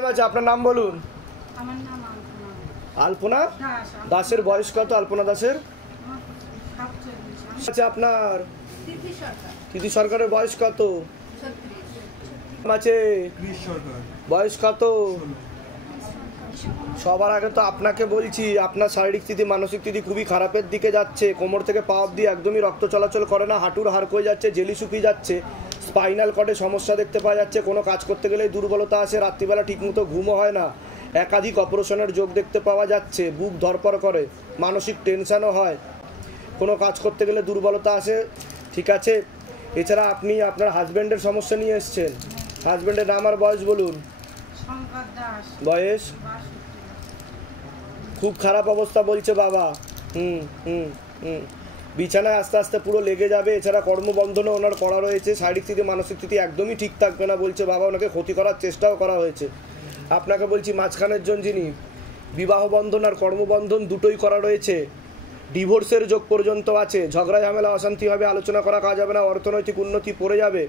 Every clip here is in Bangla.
নাম আছে, আপনার নাম বলুন। আমার নাম আলপনা দাসের বয়স কত? আলপনা দাসের আচ্ছা, আপনার তিথি সরকারের বয়স কত আছে? বয়স কত? সবার আগে তো আপনাকে বলছি, আপনার শারীরিক স্থিতি মানসিক স্থিতি খুবই খারাপের দিকে যাচ্ছে। কোমর থেকে পা অবধি একদমই রক্ত চলাচল করে না, হাঁটুর হাড় হয়ে যাচ্ছে, জেলি শুকিয়ে যাচ্ছে, স্পাইনাল কর্ডে সমস্যা দেখতে পাওয়া যাচ্ছে, কোনো কাজ করতে গেলেই দুর্বলতা আসে, রাত্রিবেলা ঠিকমতো ঘুমও হয় না, একাধিক অপারেশনের যোগ দেখতে পাওয়া যাচ্ছে, বুক ধরপড় করে, মানসিক টেনশনও হয়, কোনো কাজ করতে গেলে দুর্বলতা আসে। ঠিক আছে, এছাড়া আপনি আপনার হাজব্যান্ডের সমস্যা নিয়ে এসছেন। হাজব্যান্ডের নাম আর বয়স বলুন। বয়স খুব খারাপ অবস্থা বলছে বাবা। বিছানায় আস্তে আস্তে পুরো লেগে যাবে। এছাড়া কর্মবন্ধনে ওনার করা রয়েছে, শারীরিক স্থিতি মানসিক স্থিতি একদমই ঠিক থাকবে না বলছে বাবা। ওনাকে ক্ষতি করার চেষ্টাও করা হয়েছে। আপনাকে বলছি, মাঝখানের জন যিনি, বিবাহ বন্ধন আর কর্মবন্ধন দুটোই করা রয়েছে, ডিভোর্সের যোগ পর্যন্ত আছে, ঝগড়া ঝামেলা অশান্তি হবে, আলোচনা করা কাজ হবে না, অর্থনৈতিক উন্নতি পড়ে যাবে।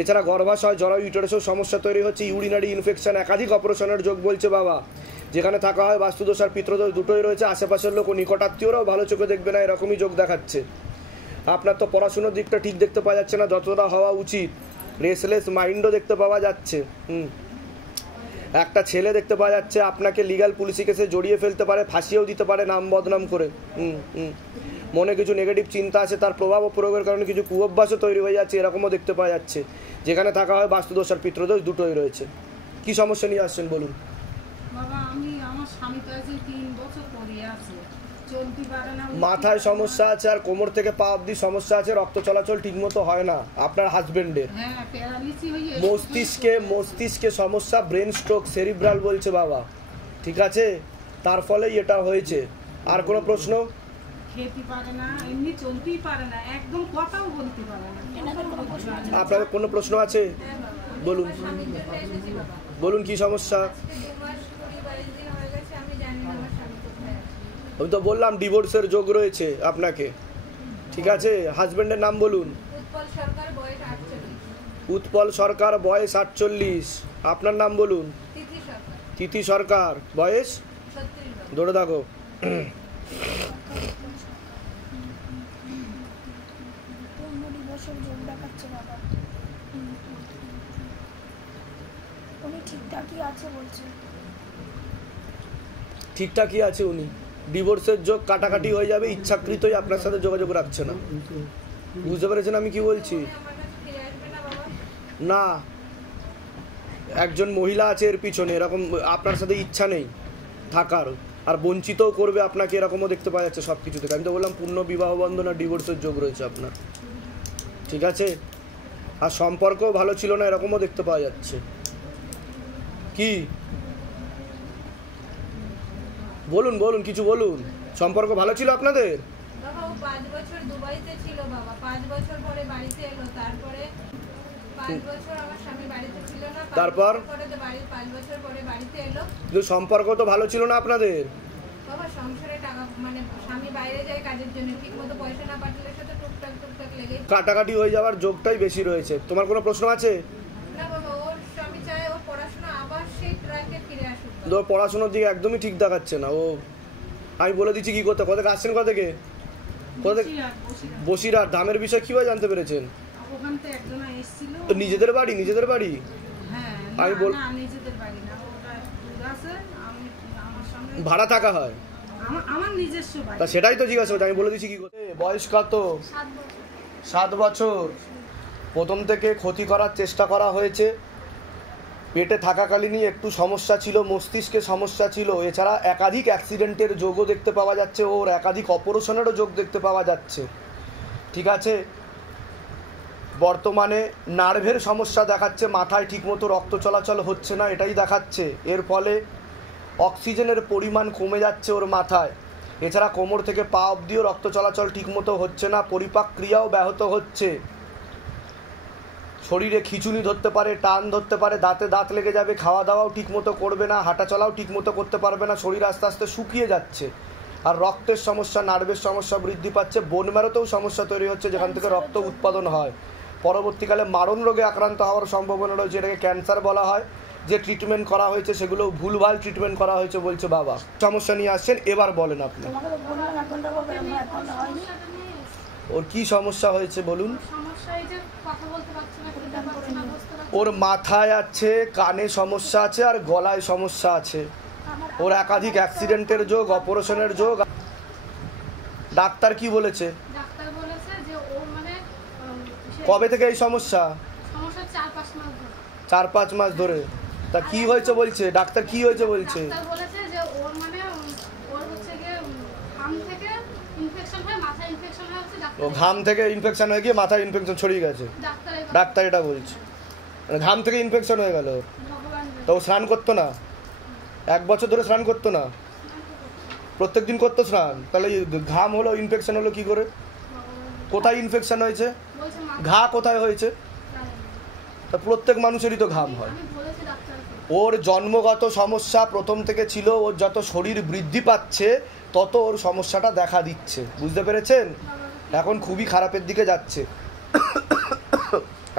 এছাড়া গর্ভাশয়, জরায়ু, ইউটেরাসের সমস্যা তৈরি হচ্ছে, ইউরিনারি ইনফেকশন, একাধিক অপারেশনের যোগ বলছে বাবা। যেখানে থাকা হয় বাস্তুদোষ আর পিতৃদোষ দুটোই রয়েছে। আশেপাশের লোক ও নিকটাত্মীয়রাও ভালো চোখে দেখবে না, এরকমই যোগ দেখাচ্ছে। আপনার তো পড়াশোনার দিকটা ঠিক দেখতে পাওয়া যাচ্ছে না যতটা হওয়া উচিত, রেসলেস মাইন্ডও দেখতে পাওয়া যাচ্ছে। একটা ছেলে দেখতে পাওয়া যাচ্ছে আপনাকে লিগ্যাল পুলিশি কেসে জড়িয়ে ফেলতে পারে, ফাঁসিয়েও দিতে পারে নাম বদনাম করে। মনে কিছু নেগেটিভ চিন্তা আছে, তার প্রভাব ও প্রয়োগের কারণে কিছু কুঅভ্যাসও তৈরি হয়ে যাচ্ছে, এরকমও দেখতে পাওয়া যাচ্ছে। যেখানে থাকা হয় বাস্তুদোষ আর পিতৃদোষ দুটোই রয়েছে। কি সমস্যা নিয়ে আসছেন বলুন। বাবা, আমার স্বামী তো আজ 3 বছর পরে আছে, চলতে পারে না, মাথায় সমস্যা আছে আর কোমর থেকে পা অবধি সমস্যা আছে, রক্ত চলাচল ঠিকমতো হয় না আপনার হাজবেন্ডের। হ্যাঁ, প্যারালিসিস হয়ে মস্তিষ্কে সমস্যা, ব্রেন স্ট্রোক, সেরিব্রাল বলছে বাবা। ঠিক আছে, তার ফলেই এটা হয়েছে। আর কোনো প্রশ্ন? খেতে পারে না, এমনি চলতেই পারে না, একদম কথাও বলতে পারে না। আপনাদের কোনো প্রশ্ন আছে? বলুন বলুন, কি সমস্যা? আমি তো বললাম ডিভোর্সের যোগ রয়েছে আপনাকে। ঠিক আছে, হাজবেন্ডের নাম বলুন। উৎপল সরকার, বয়স 48। আপনার নাম বলুন। তিথি সরকার, বয়স ধরে থাকো। ঠিকঠাকই আছে উনি। ডিভোর্সের যোগ, কাটাকাটি হয়ে যাবে, ইচ্ছাকৃতই আপনার সাথে যোগাযোগ রাখছে না। বুঝতে পেরেছেন আমি কি বলছি? না, একজন মহিলা আছে এর পিছনে, এরকম আপনার সাথে ইচ্ছা নেই থাকার, আর বঞ্চিতও করবে আপনাকে, এরকমও দেখতে পাওয়া যাচ্ছে সব কিছু থেকে। আমি তো বললাম পূর্ণ বিবাহ বন্ধন আর ডিভোর্সের যোগ রয়েছে আপনার। ঠিক আছে, আর সম্পর্কও ভালো ছিল না, এরকমও দেখতে পাওয়া যাচ্ছে। কি বলুন বলুন, কিছু বলুন। সম্পর্ক ভালো ছিল আপনাদের? বাবা, ও 5 বছর দুবাইতে ছিল বাবা, 5 বছর পরে বাড়িতে এলো, তারপরে 5 বছর আমার স্বামী বাড়িতে ছিল না, তারপর পরে তো 5 বছর পরে বাড়িতে এলো। কিন্তু সম্পর্ক তো ভালো ছিল না আপনাদের বাবা। সংসারে টাকা, মানে স্বামী বাইরে যায় কাজের জন্য, ঠিকমতো পয়সা না পাঠালে সাথে টুকটাক লেগে কাটাকাটি হয়ে যাওয়ার যোগটাই বেশি রয়েছে। তোমার কোনো প্রশ্ন আছে? না বাবা, ওর স্বামী চায় ওর পড়াশোনা আবার সেই ট্র্যাকে ফিরে আসুক। তোর পড়াশোনার দিকে একদমই ঠিক দেখাচ্ছে না ও। আমি বলে দিচ্ছি কি করতে। কোথা থেকে আসছেন? কোথা থেকে? বসিরহাট। দামের বিষয় কিভাবে জানতে পেরেছেন? ওখান থেকে একজন এসেছিল। নিজেদের বাড়ি? নিজেদের বাড়ি? হ্যাঁ, আমি বল, না নিজেদের বাড়ি না, ওটা দূর আছে। আমার সঙ্গে ভাড়া থাকা হয়? আমার নিজস্ব বাড়ি। তা সেটাই তো জিজ্ঞাসা করছি। আমি বলে দিচ্ছি কি করতে। বয়স কত? 7 বছর। প্রথম থেকে ক্ষতি করার চেষ্টা করা হয়েছে। পেটে থাকাকালীনই একটু সমস্যা ছিল, মস্তিষ্কে সমস্যা ছিল। এছাড়া একাধিক অ্যাক্সিডেন্টের যোগও দেখতে পাওয়া যাচ্ছে, ওর একাধিক অপারেশনেরও যোগ দেখতে পাওয়া যাচ্ছে। ঠিক আছে, বর্তমানে নার্ভের সমস্যা দেখাচ্ছে, মাথায় ঠিকমতো রক্ত চলাচল হচ্ছে না, এটাই দেখাচ্ছে। এর ফলে অক্সিজেনের পরিমাণ কমে যাচ্ছে ওর মাথায়। এছাড়া কোমর থেকে পা অবধিও রক্ত চলাচল ঠিকমতো হচ্ছে না, পরিপাক ক্রিয়াও ব্যাহত হচ্ছে। শরীরে খিঁচুনি ধরতে পারে, টান ধরতে পারে, দাঁতে দাঁত লেগে যাবে, খাওয়া দাওয়াও ঠিকমতো করবে না, হাঁটা চলাও ঠিকমতো করতে পারবে না, শরীর আস্তে আস্তে শুকিয়ে যাচ্ছে। আর রক্তের সমস্যা, নার্ভের সমস্যা বৃদ্ধি পাচ্ছে, বোন ম্যারোতেও সমস্যা তৈরি হচ্ছে, যেখান থেকে রক্ত উৎপাদন হয়। পরবর্তীকালে মারণ রোগে আক্রান্ত হওয়ার সম্ভাবনা রয়েছে, এটাকে ক্যান্সার বলা হয়। যে ট্রিটমেন্ট করা হয়েছে সেগুলো ভুলভাল ট্রিটমেন্ট করা হয়েছে বলছে বাবা। সমস্যা নিয়ে আসছেন, এবার বলেন আপনি ওর কি সমস্যা হয়েছে বলুন। ওর মাথায় আছে, কানে সমস্যা আছে, আর গলায় সমস্যা আছে। ওর একাধিক অ্যাক্সিডেন্টের যোগ, অপারেশনের যোগ। ডাক্তার কি বলেছে? কবে থেকে এই সমস্যা? 4-5 মাস ধরে। তা কি হয়েছে বলছে ডাক্তার? কি হয়েছে বলছে? ও ঘাম থেকে ইনফেকশন হয়ে গিয়ে মাথায় ইনফেকশন ছড়িয়ে গেছে, ডাক্তার এটা বলছে। মানে ঘাম থেকে ইনফেকশন হয়ে গেল। তো ও স্নান করতো না? 1 বছর ধরে স্নান করতো না? প্রত্যেক দিন করতো স্নান? তাহলে ঘাম হলো, ইনফেকশন হলো কি করে? কোথায় ইনফেকশন হয়েছে? ঘা কোথায় হয়েছে? তা প্রত্যেক মানুষেরই তো ঘাম হয়। ওর জন্মগত সমস্যা প্রথম থেকে ছিল। ওর যত শরীর বৃদ্ধি পাচ্ছে তত ওর সমস্যাটা দেখা দিচ্ছে, বুঝতে পেরেছেন? এখন খুবই খারাপের দিকে যাচ্ছে।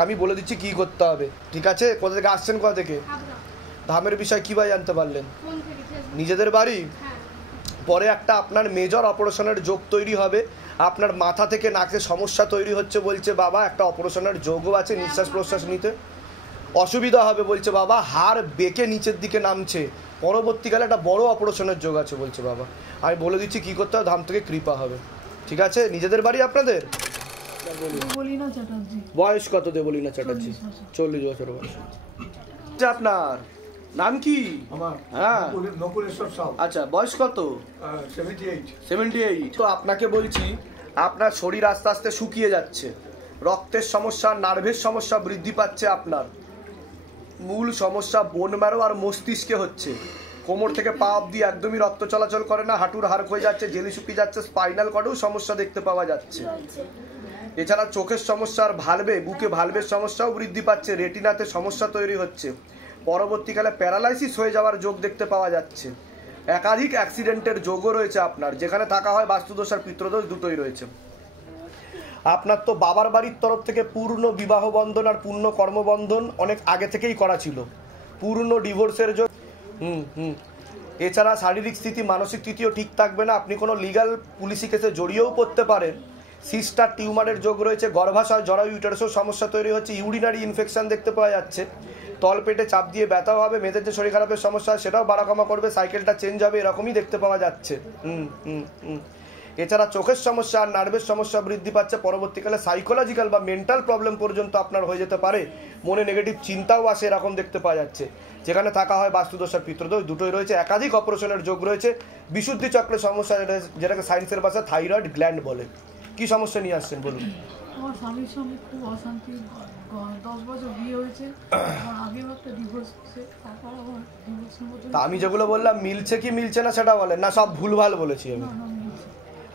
আমি বলে দিচ্ছি কি করতে হবে, ঠিক আছে? কোথা থেকে আসছেন, কোথা থেকে? ধামের বিষয় কীভাবে জানতে পারলেন? নিজেদের বাড়ি। পরে একটা আপনার মেজর অপারেশনের যোগ তৈরি হবে। আপনার মাথা থেকে নাকে সমস্যা তৈরি হচ্ছে বলছে বাবা। একটা অপারেশনের যোগও আছে, নিঃশ্বাস প্রশ্বাস নিতে অসুবিধা হবে বলছে বাবা। হাড় বেঁকে নিচের দিকে নামছে, পরবর্তীকালে একটা বড় অপারেশনের যোগ আছে বলছে বাবা। আমি বলে দিচ্ছি কি করতে হবে, ধাম থেকে কৃপা হবে, ঠিক আছে? নিজেদের বাড়ি আপনাদের? বয়স কত দেবলীনা চ্যাটার্জি? 40 বছর বয়স। আপনার নাম কি? হ্যাঁ, আচ্ছা, বয়স কত? 78। তো আপনাকে বলছি, আপনার শরীর আস্তে আস্তে শুকিয়ে যাচ্ছে, রক্তের সমস্যা, নার্ভের সমস্যা বৃদ্ধি পাচ্ছে। আপনার মূল সমস্যা বোন ম্যারো আর মস্তিষ্কে হচ্ছে। কোমর থেকে পা অবধি একদমই রক্ত চলাচল করে না, হাঁটুর হাড় হয়ে যাচ্ছে, জেলি শুকিয়ে যাচ্ছে, স্পাইনাল কর্ডেও সমস্যা দেখতে পাওয়া যাচ্ছে। এছাড়া চোখের সমস্যা আর ভালভে, বুকে ভালভের সমস্যাও বৃদ্ধি পাচ্ছে, রেটিনাতে সমস্যা তৈরি হচ্ছে, পরবর্তীকালে প্যারালাইসিস হয়ে যাওয়ার যোগ দেখতে পাওয়া যাচ্ছে। একাধিক অ্যাক্সিডেন্টের যোগও রয়েছে আপনার, যেখানে থাকা হয় বাস্তুদোষ আর পিতৃদোষ দুটোই রয়েছে। আপনার তো বাবার বাড়ির তরফ থেকে পূর্ণ বিবাহ বন্ধন আর পূর্ণ কর্মবন্ধন অনেক আগে থেকেই করা ছিল, পূর্ণ ডিভোর্সের যোগ। এছাড়া শারীরিক স্থিতি, মানসিক স্থিতিও ঠিক থাকবে না। আপনি কোনো লিগ্যাল পুলিশি কেসে জড়িয়েও পড়তে পারেন। সিস্টার টিউমারের যোগ রয়েছে, গর্ভাশয়, জরায়ু, ইউটেরাসের সমস্যা তৈরি হচ্ছে, ইউরিনারি ইনফেকশন দেখতে পাওয়া যাচ্ছে, তলপেটে চাপ দিয়ে ব্যথাও হবে, মেয়েদের যে শরীর খারাপের সমস্যা সেটাও বাড়া কমা করবে, সাইকেলটা চেঞ্জ হবে, এরকমই দেখতে পাওয়া যাচ্ছে। এছাড়া চোখের সমস্যা আর নার্ভের সমস্যা বৃদ্ধি পাচ্ছে, পরবর্তীকালে সাইকোলজিক্যাল বা মেন্টাল প্রবলেম পর্যন্ত আপনার হয়ে যেতে পারে, মনে নেগেটিভ চিন্তাও আসে, এরকম দেখতে পাওয়া যাচ্ছে। যেখানে থাকা হয় বাস্তুদোষ আর পিতৃদোষ দুটোই রয়েছে, একাধিক অপারেশনের যোগ রয়েছে, বিশুদ্ধি চক্রের সমস্যা, যেটাকে সায়েন্সের ভাষায় থাইরয়েড গ্ল্যান্ড বলে। কি সমস্যা নিয়ে আসছেন বলুন? আমার স্বামীর সঙ্গে খুব অশান্তি, 10 বছর বিয়ে হয়েছে, আগেও একটা ডিভোর্স হয়েছে, তারপর আবার ডিভোর্সের মধ্যে। তা আমি যেগুলো বললাম মিলছে কি মিলছে না সেটা বলেন না, সব ভুলভাল বলেছি আমি?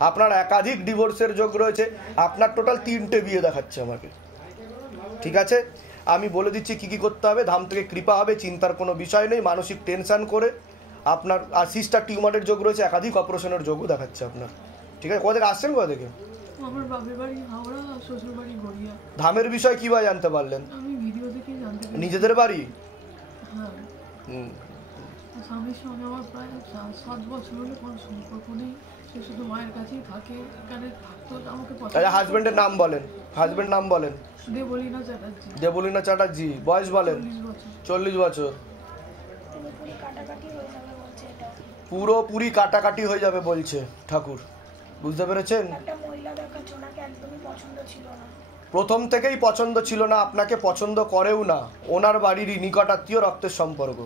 আপনার একাধিক ডিভোর্সের যোগ রয়েছে, আপনার টোটাল 3টে বিয়ে দেখাচ্ছে আমাকে, ঠিক আছে? আমি বলে দিচ্ছি কি কি করতে হবে। ধাম থেকে কৃপা হবে, চিন্তার কোনো বিষয় নেই। মানসিক টেনশন করে আপনার আর সিস্টার টিউমারের যোগ রয়েছে, একাধিক অপারেশনের যোগও দেখাচ্ছে আপনার, ঠিক আছে? কোথা থেকে আসছেন, কোথা থেকে? আমার বাপের বাড়ি হাওড়া, শ্বশুর বাড়ি গড়িয়া। ধামের বিষয় কিভাবে জানতে পারলেন? আমি ভিডিও দেখে জানতে পারি। নিজেদের বাড়ি? হ্যাঁ। স্বামীর সঙ্গে আমার প্রায় 7 বছর হলে কোনো সম্পর্ক নেই, সে শুধু মায়ের কাছেই থাকে, এখানে থাকতো আমাকে। আচ্ছা, হাজবেন্ডের নাম বলেন, হাজবেন্ড নাম বলেন। দেবলীনা চ্যাটার্জি। দেবলীনা চ্যাটার্জি। বয়স বলেন? 40 বছর। পুরোপুরি কাটাকাটি হয়ে যাবে বলছে ঠাকুর, বুঝতে পেরেছেন? প্রথম থেকেই পছন্দ ছিল না, আপনাকে পছন্দ করেও না, ওনার বাড়িরই নিকটাত্মীয় রক্তের সম্পর্ক,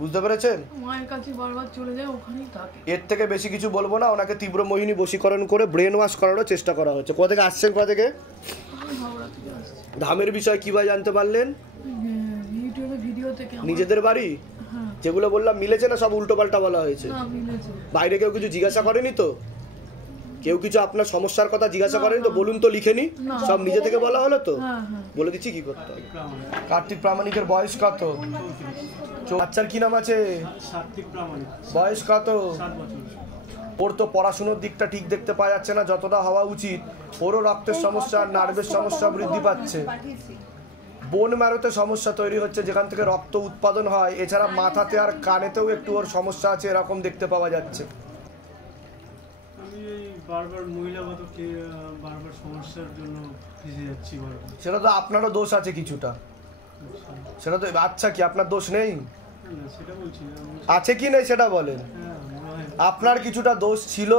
বুঝতে পেরেছেন? মায়ের কাছে বারবার চলে যায়, ওখানেই থাকে। এর থেকে বেশি কিছু বলবো না। ওনাকে তীব্র মোহিনী বশীকরণ করে ব্রেন ওয়াশ করারও চেষ্টা করা হচ্ছে। কোথা থেকে আসছেন, কোথা থেকে? ধামের বিষয় কিভাবে জানতে পারলেন? ভিডিও থেকে। নিজেদের বাড়ি? যেগুলো বললাম মিলেছে না সব উল্টো পাল্টা বলা হয়েছে? বাইরে কেউ কিছু জিজ্ঞাসা করেনি তো? কেউ কিছু আপনার সমস্যার কথা জিজ্ঞাসা করেনি তো? বলুন তো, লিখেনি? সব নিজে থেকে বলা হলো তো? বলে দিচ্ছি কি করতে হবে। কার্তিক প্রামাণিকের বয়স কত? বাচ্চার কি নাম আছে? বয়স কত? ওর তো পড়াশোনার দিকটা ঠিক দেখতে পাওয়া যাচ্ছে না যতটা হওয়া উচিত। ওরও রক্তের সমস্যা আর নার্ভের সমস্যা বৃদ্ধি পাচ্ছে। বোন ম্যারোতে সমস্যা তৈরি হচ্ছে, যেখান থেকে রক্ত উৎপাদন হয়। এছাড়া মাথাতে আর কানেতেও একটু ওর সমস্যা আছে, এরকম দেখতে পাওয়া যাচ্ছে। আমি এই বারবার মহিলাগত বারবার সমস্যার জন্য ফেসে যাচ্ছি বারবার। সেটা তো আপনারও দোষ আছে কিছুটা, সেটা তো। আচ্ছা, কি আপনার দোষ নেই? না, সেটা বলছি না, আছে কি নেই সেটা বলেন। হ্যাঁ মনে হয় আপনার কিছুটা দোষ ছিল,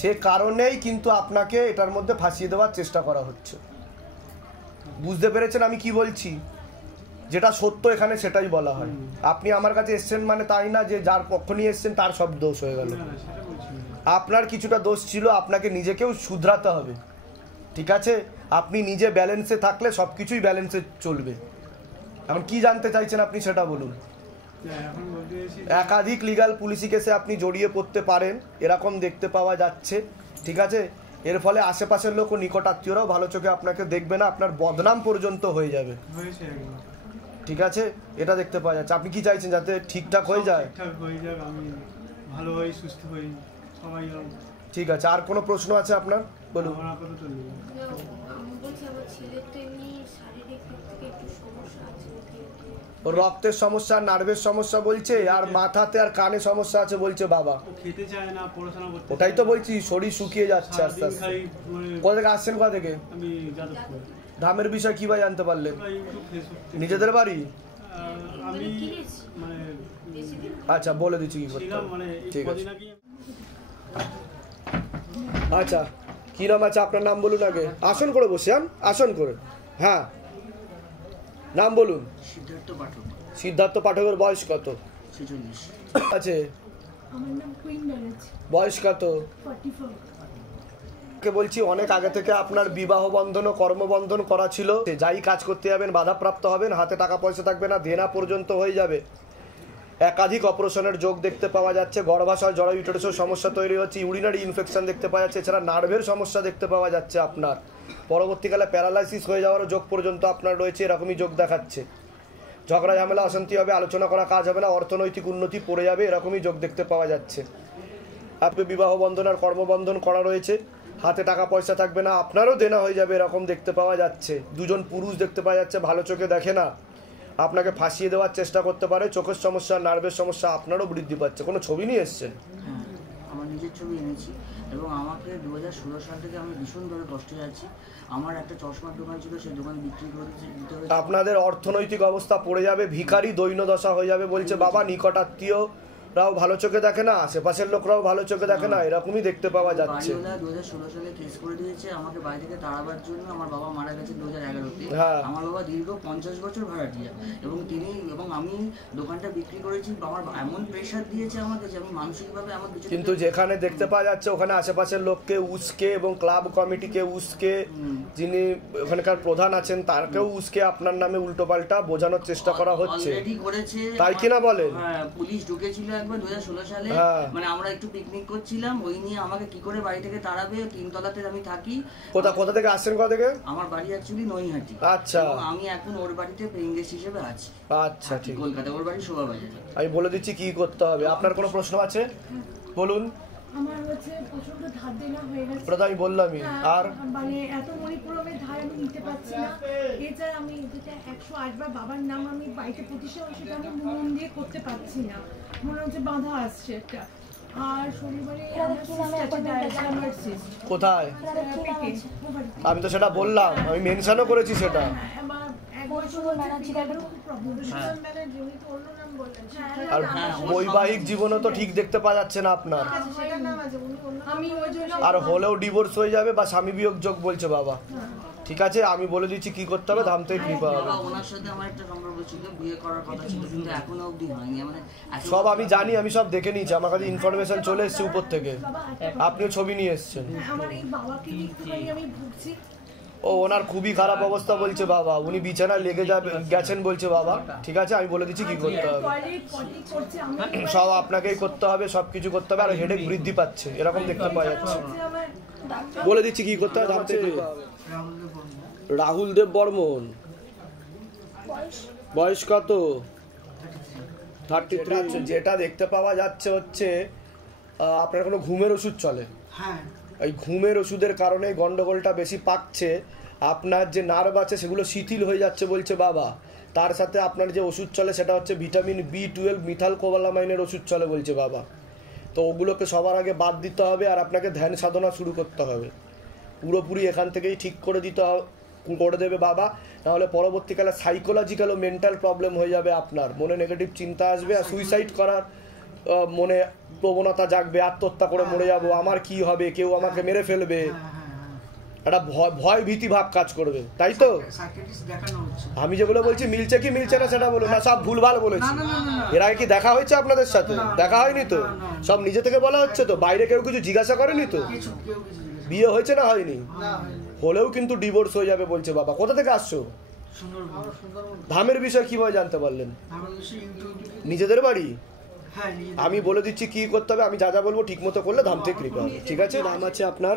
সে কারণেই কিন্তু আপনাকে এটার মধ্যে ফাঁসিয়ে দেওয়ার চেষ্টা করা হচ্ছে। বুঝতে পেরেছেন আমি কি বলছি? যেটা সত্য এখানে সেটাই বলা হয়। আপনি আমার কাছে এসছেন মানে তাই না যে যার পক্ষ নিয়ে এসছেন তার সব দোষ হয়ে গেল। না, সেটা বলছি না। আপনার কিছুটা দোষ ছিল, আপনাকে নিজেকেও শুধরাতে হবে, ঠিক আছে? আপনি নিজে ব্যালেন্সে থাকলে সব কিছুই ব্যালেন্সে চলবে। এখন কি জানতে চাইছেন আপনি সেটা বলুন। এখন বলতে চাইছি একাধিক লিগ্যাল পুলিশি কেসে আপনি জড়িয়ে পড়তে পারেন, এরকম দেখতে পাওয়া যাচ্ছে, ঠিক আছে? এর ফলে আশেপাশের লোক ও নিকট আত্মীয়রাও ভালো চোখে আপনাকে দেখবে না, আপনার বদনাম পর্যন্ত হয়ে যাবে, হয়েছে একবার। ঠিক আছে? এটা দেখতে পাওয়া যাচ্ছে। আপনি কি চাইছেন যাতে ঠিকঠাক হয়ে যায়? ঠিকঠাক হয়ে যাক, আমি ভালো হই, সুস্থ হই, সবাই ঠিক আছে। আর কোনো প্রশ্ন আছে আপনার? বলুন। আমার আপাতত নেই। আমি বলছি আমার ছেলের তো এমনি শারীরিক দিক থেকে একটু সমস্যা আছে। ওর রক্তের সমস্যা, নার্ভের সমস্যা বলছে, আর মাথাতে আর কানে সমস্যা আছে বলছে বাবা। ও খেতে চায় না, পড়াশোনা করতে ওটাই তো বলছি, শরীর শুকিয়ে যাচ্ছে আস্তে সারাদিন আস্তে। খালি মানে কোথা থেকে আসছেন? কোথা থেকে? আমি যাদবপুর। ধামের বিষয় কি ভাই জানতে পারলেন? ওরা ইউটিউব, ফেসবুক থেকে। নিজেদের বাড়ি? আমি মানে আচ্ছা, বলে দিচ্ছি কি করতে ছিলাম, হবে। মানে এই ঠিক আছে। কদিন আগে আচ্ছা, কি নাম আছে আপনার? নাম বলুন আগে। আসন করে বসে আসন করে। হ্যাঁ, নাম বলুন। সিদ্ধার্থ পাঠক, সিদ্ধার্থ পাঠকের বয়স কত 46। আছে? আমার নাম কুইন ম্যারেজ, বয়স কত? 44। কে বলছি, অনেক আগে থেকে আপনার বিবাহ বন্ধন ও কর্মবন্ধন করা ছিল। যাই কাজ করতে যাবেন বাধাপ্রাপ্ত হবেন, হাতে টাকা পয়সা থাকবে না, দেনা পর্যন্ত হয়ে যাবে। একাধিক অপারেশনের যোগ দেখতে পাওয়া যাচ্ছে, গর্ভাশয় জরা ইউটেরাসের সমস্যা তৈরি হচ্ছে, ইউরিনারি ইনফেকশন দেখতে পাওয়া যাচ্ছে, এছাড়া নার্ভের সমস্যা দেখতে পাওয়া যাচ্ছে। আপনার পরবর্তীকালে প্যারালাইসিস হয়ে যাওয়ারও যোগ পর্যন্ত আপনার রয়েছে, এরকমই যোগ দেখাচ্ছে। ঝগড়া ঝামেলা অশান্তি হবে, আলোচনা করা কাজ হবে না, অর্থনৈতিক উন্নতি পড়ে যাবে, এরকমই যোগ দেখতে পাওয়া যাচ্ছে। আপনি বিবাহ বন্ধন আর কর্মবন্ধন করা রয়েছে, হাতে টাকা পয়সা থাকবে না, আপনারও দেনা হয়ে যাবে, এরকম দেখতে পাওয়া যাচ্ছে। দুজন পুরুষ দেখতে পাওয়া যাচ্ছে, ভালো চোখে দেখে না, আপনাকে ফাঁসিয়ে দেওয়ার চেষ্টা করতে পারে। চোখের সমস্যা, নার্ভের সমস্যা আপনারও বৃদ্ধি পাচ্ছে। কোনো ছবি নিয়ে এসছেন? হ্যাঁ, আমার নিজের ছবি এনেছি এবং আমাকে 2016 সাল থেকে আমি ভীষণভাবে কষ্টে যাচ্ছি। আমার একটা চশমার দোকান ছিল, সেই দোকান বিক্রি করে দিতে হয়েছে। আপনাদের অর্থনৈতিক অবস্থা পড়ে যাবে, ভিখারি দৈন্যদশা হয়ে যাবে বলছে বাবা। নিকট আত্মীয়রাও ভালো চোখে দেখে না, আশেপাশের লোকরাও ভালো চোখে দেখে না, এরকমই দেখতে পাওয়া যাচ্ছে। বাড়িওয়ালা 2016 সালে কেস করে দিয়েছে আমাকে বাড়ি থেকে তাড়াবার জন্য। আমার বাবা মারা গেছে 2011-তে। হ্যাঁ। আমার বাবা দীর্ঘ 50 বছর ভাড়াটিয়া এবং আমি দোকানটা বিক্রি করেছি। আমার এমন প্রেশার দিয়েছে আমাকে যে আমি মানসিকভাবে আমার কিছু। কিন্তু যেখানে দেখতে পাওয়া যাচ্ছে ওখানে আশেপাশের লোককে উস্কে এবং ক্লাব কমিটিকে উস্কে, যিনি ওখানকার প্রধান আছেন তারকেও উস্কে আপনার নামে উল্টোপাল্টা বোঝানোর চেষ্টা করা হচ্ছে, অলরেডি করেছে। তাই কিনা বলেন? হ্যাঁ, পুলিশ ঢুকেছিল একবার 2016 সালে। হ্যাঁ। মানে আমরা একটু পিকনিক করছিলাম, ওই নিয়ে আমাকে কি করে বাড়ি থেকে তাড়াবে। 3 তলাতে আমি থাকি। কোথা থেকে আসছেন? কোথা থেকে? আমার বাড়ি অ্যাকচুয়ালি নৈহাটি। আচ্ছা। এবং আমি এখন ওর বাড়িতে পেইং গেস্ট হিসেবে আছি। আচ্ছা, ঠিক। কলকাতা, ওর বাড়ি শোভাবাজার। আমি বলে দিচ্ছি কি করতে হবে। আপনার কোনো প্রশ্ন আছে? বলুন। আমার হচ্ছে প্রচন্ড ধার দেনা হয়ে গেছে। ওটা তো আমি বললামই। আর মানে এত মণিপুরমের ধার আমি নিতে পারছি না। এছাড়া আমি যেটা 108 বার বাবার নাম আমি বাড়িতে প্রতিষ্ঠা, সেটা আমি মন দিয়ে করতে পারছি না, মনে হচ্ছে বাধা আসছে একটা। আর শনিবারে আমার সিস্ট কোথায়? পেটে। আমি তো সেটা বললাম, আমি মেনশনও করেছি সেটা। আমার 1 বছর আর বৈবাহিক জীবনও তো ঠিক দেখতে পাওয়া যাচ্ছে না আপনার। আমি ওই জন্য আর হলেও ডিভোর্স হয়ে যাবে বা স্বামী বিয়োগ যোগ বলছে বাবা। ঠিক আছে, আমি বলে দিচ্ছি কি করতে হবে, ধাম থেকে কৃপা হবে। বাবা, ওনার সাথে আমার একটা সম্পর্ক ছিল, বিয়ে করার কথা ছিল, কিন্তু এখনো অবধি হয়নি। মানে সব আমি জানি, আমি সব দেখে নিয়েছি, আমার কাছে ইনফরমেশন চলে এসছে উপর থেকে। আপনিও ছবি নিয়ে এসছেন। আমার এই বাবাকে নিয়ে একটুখানি আমি ভুগছি। ও, ওনার খুবই খারাপ অবস্থা বলছে বাবা, উনি বিছানায় লেগে গেছেন বলছে বাবা। ঠিক আছে, আমি বলে দিচ্ছি কি করতে হবে। টয়লেট পটি করছে, আমি সব আপনাকেই করতে হবে, সব কিছু করতে হবে, আর হেডেক বৃদ্ধি পাচ্ছে, এরকম দেখতে পাওয়া যাচ্ছে। বলে দিচ্ছি কি করতে হবে, ধাম থেকে কৃপা হবে। রাহুল দেব বর্মন, বয়স কত? 33। যেটা দেখতে পাওয়া যাচ্ছে হচ্ছে আপনার কোনো ঘুমের ওষুধ চলে। হ্যাঁ, এই ঘুমের ওষুধের কারণে গন্ডগোলটা বেশি পাকছে। আপনার যে নার্ভ আছে সেগুলো শিথিল হয়ে যাচ্ছে বলছে বাবা। তার সাথে আপনার যে ওষুধ চলে সেটা হচ্ছে ভিটামিন B12 মিথাল কোবালামাইনের ওষুধ চলে বলছে বাবা। তো ওগুলোকে সবার আগে বাদ দিতে হবে আর আপনাকে ধ্যান সাধনা শুরু করতে হবে। পুরোপুরি এখান থেকেই ঠিক করে করে দেবে বাবা, নাহলে পরবর্তীকালে সাইকোলজিক্যাল ও মেন্টাল প্রবলেম হয়ে যাবে, আপনার মনে নেগেটিভ চিন্তা আসবে আর সুইসাইড করার মনে প্রবণতা জাগবে, আত্মহত্যা করে মরে যাব, আমার কি হবে, কেউ আমাকে মেরে ফেলবে, একটা ভয় ভীতি ভাব কাজ করবে, তাই তো? আমি যেগুলো বলছি মিলছে কি মিলছে না সেটা বলুন না, সব ভুলভাল বলেছি। এর আগে কি দেখা হয়েছে আপনাদের সাথে? দেখা হয়নি তো, সব নিজে থেকে বলা হচ্ছে তো, বাইরে কেউ কিছু জিজ্ঞাসা করেনি তো? বিয়ে হয়েছে না হয়নি? হলেও কিন্তু ডিভোর্স হয়ে যাবে বলছে বাবা। কোথা থেকে আসছো? ধামের বিষয় কিভাবে জানতে পারলেন? নিজেদের বাড়ি? আমি বলে দিচ্ছি কি করতে হবে, আমি যা যা বলবো ঠিক মতো করলে ধাম থেকে কৃপা হবে, ঠিক আছে? নাম আছে আপনার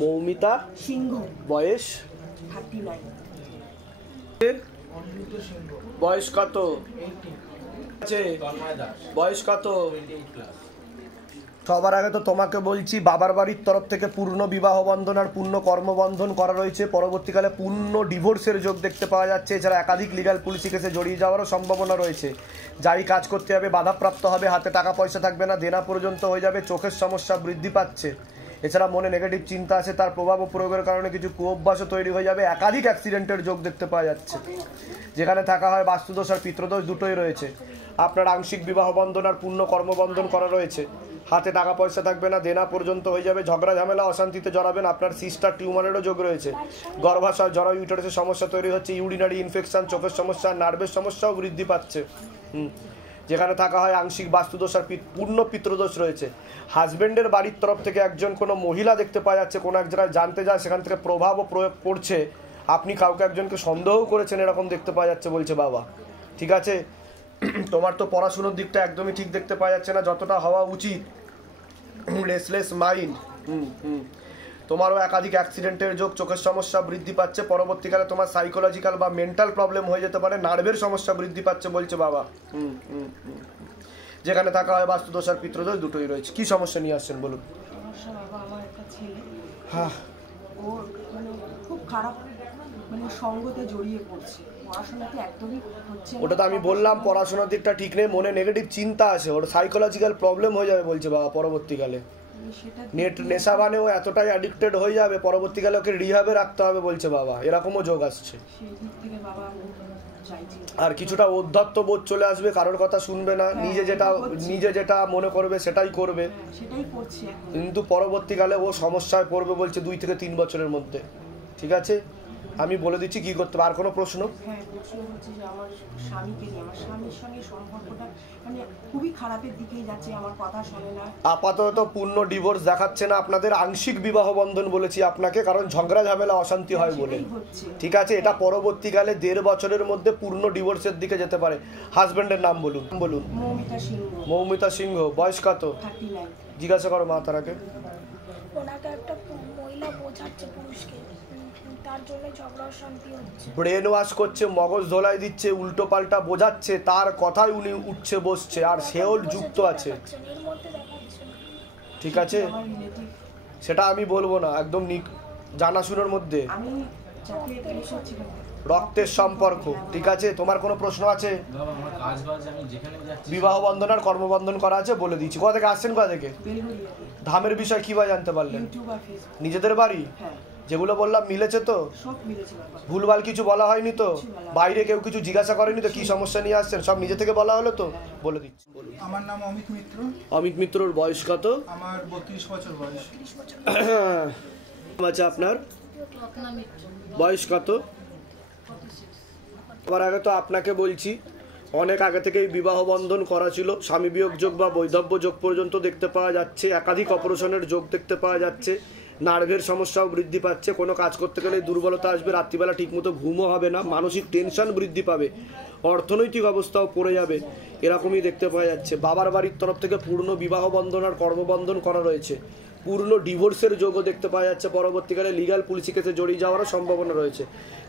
মৌমিতা সিংহ, বয়স 39, বয়স কত? বয়স কত? সবার আগে তো তোমাকে বলছি, বাবার বাড়ির তরফ থেকে পূর্ণ বিবাহ বন্ধন আর পূর্ণ কর্মবন্ধন করা রয়েছে। পরবর্তীকালে পূর্ণ ডিভোর্সের যোগ দেখতে পাওয়া যাচ্ছে। এছাড়া একাধিক লিগ্যাল পুলিশি কেসে জড়িয়ে যাওয়ারও সম্ভাবনা রয়েছে। যাই কাজ করতে হবে বাধাপ্রাপ্ত হবে, হাতে টাকা পয়সা থাকবে না, দেনা পর্যন্ত হয়ে যাবে, চোখের সমস্যা বৃদ্ধি পাচ্ছে। এছাড়া মনে নেগেটিভ চিন্তা আছে, তার প্রভাব ও প্রয়োগের কারণে কিছু কুঅভ্যাসও তৈরি হয়ে যাবে। একাধিক অ্যাক্সিডেন্টের যোগ দেখতে পাওয়া যাচ্ছে। যেখানে থাকা হয় বাস্তুদোষ আর পিতৃদোষ দুটোই রয়েছে। আপনার আংশিক বিবাহ বন্ধন আর পূর্ণ কর্মবন্ধন করা রয়েছে। হাতে টাকা পয়সা থাকবে না, দেনা পর্যন্ত হয়ে যাবে, ঝগড়া ঝামেলা অশান্তিতে জড়াবেন। আপনার সিস্টার টিউমারেরও যোগ রয়েছে। গর্ভাশয় জরা ইউটারাসের সমস্যা তৈরি হচ্ছে, ইউরিনারি ইনফেকশন, চোখের সমস্যা, নার্ভের সমস্যাও বৃদ্ধি পাচ্ছে। যেখানে থাকা হয় আংশিক বাস্তুদোষ আর পূর্ণ পিতৃদোষ রয়েছে। হাজবেন্ডের বাড়ির তরফ থেকে একজন কোনো মহিলা দেখতে পাওয়া যাচ্ছে, কোনো এক জায়গায় জানতে যায়, সেখান থেকে প্রভাব ও প্রয়োগ পড়ছে। আপনি কাউকে একজনকে সন্দেহ করেছেন এরকম দেখতে পাওয়া যাচ্ছে বলছে বাবা, ঠিক আছে? তোমার তো পড়াশুনোর দিকটা একদমই ঠিক দেখতে পাওয়া যাচ্ছে না যতটা হওয়া উচিত। রেসলেস মাইন্ড, তোমারও একাধিক অ্যাক্সিডেন্টের যোগ, চোখের সমস্যা বৃদ্ধি পাচ্ছে। পরবর্তীকালে তোমার সাইকোলজিক্যাল বা মেন্টাল প্রবলেম হয়ে যেতে পারে, নার্ভের সমস্যা বৃদ্ধি পাচ্ছে বলছে বাবা। যেখানে থাকা হয় বাস্তুদোষ আর পিতৃদোষ দুটোই রয়েছে। কি সমস্যা নিয়ে আসছেন বলুন? আমার একটা ছেলে, হ্যাঁ, ও মানে খুব খারাপ মানে সঙ্গতে জড়িয়ে পড়ছে, পড়াশোনাতে একদমই হচ্ছে না। ওটা তো আমি বললাম, পড়াশোনার দিকটা ঠিক নেই, মনে নেগেটিভ চিন্তা আছে, ওর সাইকোলজিক্যাল প্রবলেম হয়ে যাবে বলছে বাবা। পরবর্তীকালে নেশা বানেও এতটাই অ্যাডিক্টেড হয়ে যাবে, পরবর্তীকালে ওকে রিহাবে রাখতে হবে বলছে বাবা। এরকমও যোগ আসছে। আর কিছুটা অধ্যত্ত বোধ চলে আসবে, কারোর কথা শুনবে না, নিজে যেটা মনে করবে সেটাই করবে। কিন্তু পরবর্তীকালে ও সমস্যায় পড়বে বলছে 2 থেকে 3 বছরের মধ্যে, ঠিক আছে? আমি বলে দিচ্ছি কি করতে হবে। আর কোনো প্রশ্ন? হ্যাঁ, প্রশ্ন হচ্ছে যে আমার স্বামীকে নিয়ে, আমার স্বামীর সঙ্গে সম্পর্কটা মানে খুবই খারাপের দিকেই যাচ্ছে, আমার কথা শোনে না। আপাতত পূর্ণ ডিভোর্স দেখাচ্ছে না, আপনাদের আংশিক বিবাহ বন্ধন বলেছি আপনাকে, কারণ ঝগড়া ঝামেলা অশান্তি হয় বলে, ঠিক আছে? এটা পরবর্তীকালে 1.5 বছরের মধ্যে পূর্ণ ডিভোর্সের দিকে যেতে পারে। হাজবেন্ডের নাম বলুন। বলুন। মৌমিতা সিংহ। মৌমিতা সিংহ, বয়স কত? 39। জিজ্ঞাসা করো মা তারাকে। ওনাকে একটা মহিলা বোঝাচ্ছে পুরুষকে, তার জন্য ঝগড়া শান্তি হচ্ছে। ব্রেন ওয়াশ করছে, মগজ ধোলাই দিচ্ছে, উল্টো পাল্টা বোঝাচ্ছে, তার কথায় উনি উঠছে বসছে, আর সেও যুক্ত আছে, ঠিক আছে? সেটা আমি বলবো না, একদম জানাশুনোর মধ্যে রক্তের সম্পর্ক, ঠিক আছে? তোমার কোনো প্রশ্ন আছে? বিবাহ বন্ধন আর কর্মবন্ধন করা আছে বলে দিচ্ছি। কোথা থেকে আসছেন? কোথা থেকে? ধামের বিষয় কিভাবে জানতে পারলেন? নিজেদের বাড়ি? যেগুলো বললাম মিলেছে তো? ভুলভাল কিছু বলা হয়নি তো? বাইরে কেউ কিছু জিজ্ঞাসা করেনি তো কি সমস্যা নিয়ে আসছেন? সব নিজে থেকে বলা হলো তো? বলে দিচ্ছি। আমার নাম অমিত মিত্র। অমিত মিত্রর বয়স কত? আমার 32 বছর বয়স। আচ্ছা, আপনার বয়স কত? সবার আগে তো আপনাকে বলছি, অনেক আগে থেকেই বিবাহ বন্ধন করা ছিল, স্বামী বিয়োগ যোগ বা বৈধব্য যোগ পর্যন্ত দেখতে পাওয়া যাচ্ছে, একাধিক অপারেশনের যোগ দেখতে পাওয়া যাচ্ছে, নার্ভের সমস্যাও বৃদ্ধি পাচ্ছে, কোনো কাজ করতে গেলে দুর্বলতা আসবে, রাত্রিবেলা ঠিকমতো ঘুমও হবে না, মানসিক টেনশন বৃদ্ধি পাবে, অর্থনৈতিক অবস্থাও পড়ে যাবে, এরকমই দেখতে পাওয়া যাচ্ছে। বাবার বাড়ির তরফ থেকে পূর্ণ বিবাহ বন্ধন আর কর্মবন্ধন করা রয়েছে। পূর্ণ ডিভোর্সের যোগও দেখতে পাওয়া যাচ্ছে, পরবর্তীকালে লিগাল পুলিশি কেসে জড়িয়ে যাওয়ারও সম্ভাবনা রয়েছে।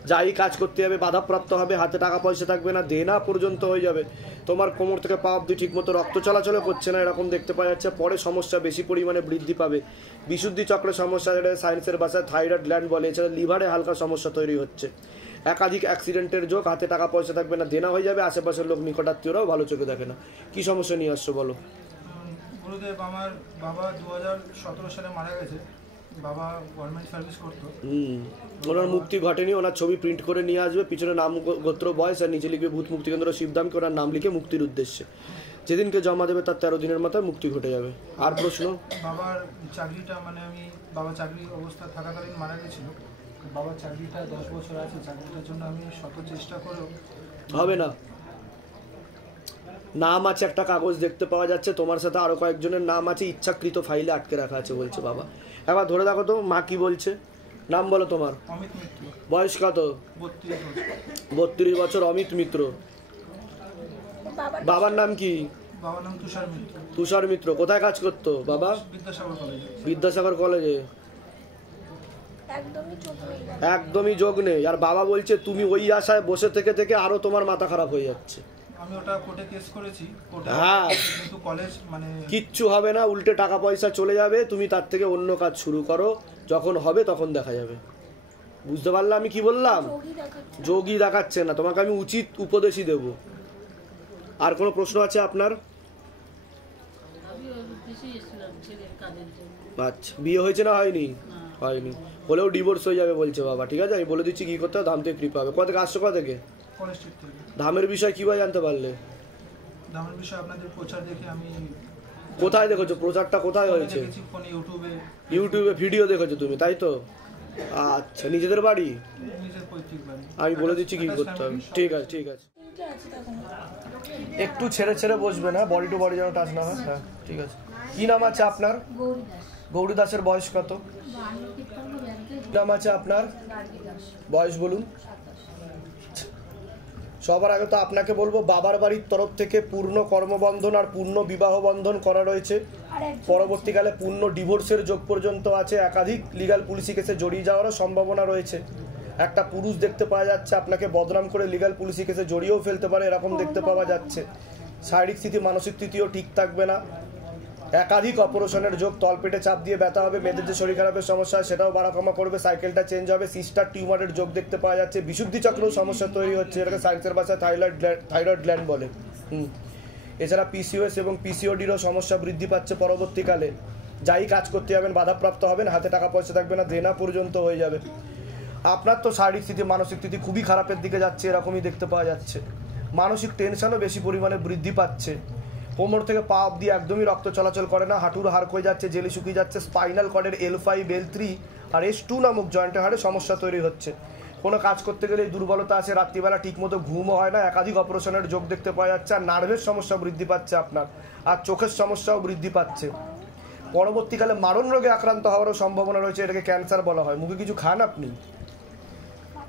যাই কাজ করতে যাবে বাধাপ্রাপ্ত হবে, হাতে টাকা পয়সা থাকবে না, দেনা পর্যন্ত হয়ে যাবে, তোমার কোমর থেকে পা অবধি ঠিকমতো রক্ত চলাচলও করছে না, এরকম দেখতে পাওয়া যাচ্ছে। পরে সমস্যা বেশি পরিমাণে বৃদ্ধি পাবে, বিশুদ্ধি চক্রের সমস্যা, যেটা সায়েন্সের ভাষায় থাইরয়েড গ্ল্যান্ড বলে, এছাড়া লিভারে হালকা সমস্যা তৈরি হচ্ছে, একাধিক অ্যাক্সিডেন্টের যোগ, হাতে টাকা পয়সা থাকবে না, দেনা হয়ে যাবে, আশেপাশের লোক নিকটাত্মীয়রাও ভালো চোখে দেখে না। কি সমস্যা নিয়ে আসছো বলো? গুরুদেব, আমার বাবা 2017 সালে মারা গেছে। বাবা গভর্নমেন্ট সার্ভিস করতো। ওনার মুক্তি ঘটেনি, ওনার ছবি প্রিন্ট করে নিয়ে আসবে, পিছনে নাম, গোত্র, বয়স আর নিচে লিখবে ভূত মুক্তি কেন্দ্র শিবধামকে, ওনার নাম লিখে মুক্তির উদ্দেশ্যে যেদিনকে জমা দেবে তার 13 দিনের মাথায় মুক্তি ঘটে যাবে। আর প্রশ্ন? বাবার চাকরিটা, মানে বাবা চাকরি অবস্থা থাকাকালীন মারা গেছিল। বাবার চাকরিটা 10 বছর আছে, চাকরিটার জন্য আমি শত চেষ্টা করেও হবে না। নাম আছে, একটা কাগজ দেখতে পাওয়া যাচ্ছে, তোমার সাথে আরো কয়েকজনের নাম আছে, ইচ্ছাকৃত ফাইলে আটকে রাখা আছে বলছে বাবা। একবার ধরে দেখো তো মা কি বলছে। নাম বলো তোমার। অমিত মিত্র। বয়স কত? 32 বছর। অমিত মিত্র। বাবার নাম কি? বাবার নাম তুষার মিত্র। তুষার মিত্র। কোথায় কাজ করতো বাবা? বিদ্যাসাগর কলেজে। বিদ্যাসাগর কলেজে। একদমই যোগ নেই। আর বাবা বলছে তুমি ওই আশায় বসে থেকে থেকে আরো তোমার মাথা খারাপ হয়ে যাচ্ছে। আমি ওটা কোর্টে কেস করেছি, হ্যাঁ, কিন্তু কলেজ মানে কিচ্ছু হবে না, উল্টে টাকা পয়সা চলে যাবে, তুমি তার থেকে অন্য কাজ শুরু করো, যখন হবে তখন দেখা যাবে। বুঝতে পারলে আমি কি বললাম? যোগী দেখাচ্ছে না, তোমাকে আমি উচিত উপদেশই দেব। আর কোনো প্রশ্ন আছে আপনার? আচ্ছা, বিয়ে হয়েছে না হয়নি? হয়নি, হলেও ডিভোর্স হয়ে যাবে বলছে বাবা। ঠিক আছে, আমি বলে দিচ্ছি কি করতে হবে, ধাম থেকে কৃপা হবে। কোথা থেকে আসছো? কোথা থেকে? ধামের বিষয় কিভাবে জানতে পারলে? ধামের বিষয় আপনাদের প্রচার দেখে আমি। কোথায় দেখেছো প্রচারটা? কোথায় হয়েছে? ইউটিউবে ভিডিও দেখেছো তুমি, তাই তো? আচ্ছা, নিজেদের বাড়ি? আমি বলে দিচ্ছি কি করতে হবে। ঠিক আছে, ঠিক আছে, একটু ছেড়ে ছেড়ে বসবে না, বডি টু বডি যেন টাচ না হয়। হ্যাঁ, ঠিক আছে। কি নাম আছে আপনার? গৌরী দাসের বয়স কত? নাম আছে আপনার? বয়স বলুন। সবার আগে তো আপনাকে বলবো, বাবার বাড়ির তরফ থেকে পূর্ণ কর্মবন্ধন আর পূর্ণ বিবাহ বন্ধন করা রয়েছে, পরবর্তীকালে পূর্ণ ডিভোর্সের যোগ পর্যন্ত আছে, একাধিক লিগাল পুলিশি কেসে জড়িয়ে যাওয়ারও সম্ভাবনা রয়েছে। একটা পুরুষ দেখতে পাওয়া যাচ্ছে আপনাকে বদনাম করে লিগাল পুলিশি কেসে জড়িয়েও ফেলতে পারে, এরকম দেখতে পাওয়া যাচ্ছে। শারীরিক স্থিতি, মানসিক স্থিতিও ঠিক থাকবে না, একাধিক অপারেশনের যোগ, তলপেটে চাপ দিয়ে ব্যথা হবে, মেয়েদের যে শরীর খারাপের সমস্যা সেটাও বাড়া কমা করবে, সাইকেলটা চেঞ্জ হবে, সিস্টার টিউমারের যোগ দেখতে পাওয়া যাচ্ছে, বিশুদ্ধি চক্রেও সমস্যা তৈরি হচ্ছে, এটাকে সায়েন্সের ভাষায় থাইরয়েড গ্ল্যান্ড বলে। এছাড়া পিসিওএস এবং পিসিওডিরও সমস্যা বৃদ্ধি পাচ্ছে, পরবর্তীকালে যাই কাজ করতে যাবেন বাধাপ্রাপ্ত হবেন, হাতে টাকা পয়সা থাকবে না, দেনা পর্যন্ত হয়ে যাবে। আপনার তো শারীরিক স্থিতি, মানসিক স্থিতি খুবই খারাপের দিকে যাচ্ছে, এরকমই দেখতে পাওয়া যাচ্ছে। মানসিক টেনশনও বেশি পরিমাণে বৃদ্ধি পাচ্ছে, কোমর থেকে পা অবধি একদমই রক্ত চলাচল করে না, হাঁটুর হাড় হয়ে যাচ্ছে, জেলি শুকিয়ে যাচ্ছে, স্পাইনাল কর্ডের L5, L3 আর S2 নামক জয়েন্টের হাড়ে সমস্যা তৈরি হচ্ছে। কোনো কাজ করতে গেলে দুর্বলতা আছে, রাত্রিবেলা ঠিকমতো ঘুমও হয় না, একাধিক অপারেশনের যোগ দেখতে পাওয়া যাচ্ছে, আর নার্ভের সমস্যা বৃদ্ধি পাচ্ছে আপনার, আর চোখের সমস্যাও বৃদ্ধি পাচ্ছে। পরবর্তীকালে মারণ রোগে আক্রান্ত হওয়ারও সম্ভাবনা রয়েছে, এটাকে ক্যান্সার বলা হয়। মুখে কিছু খান আপনি?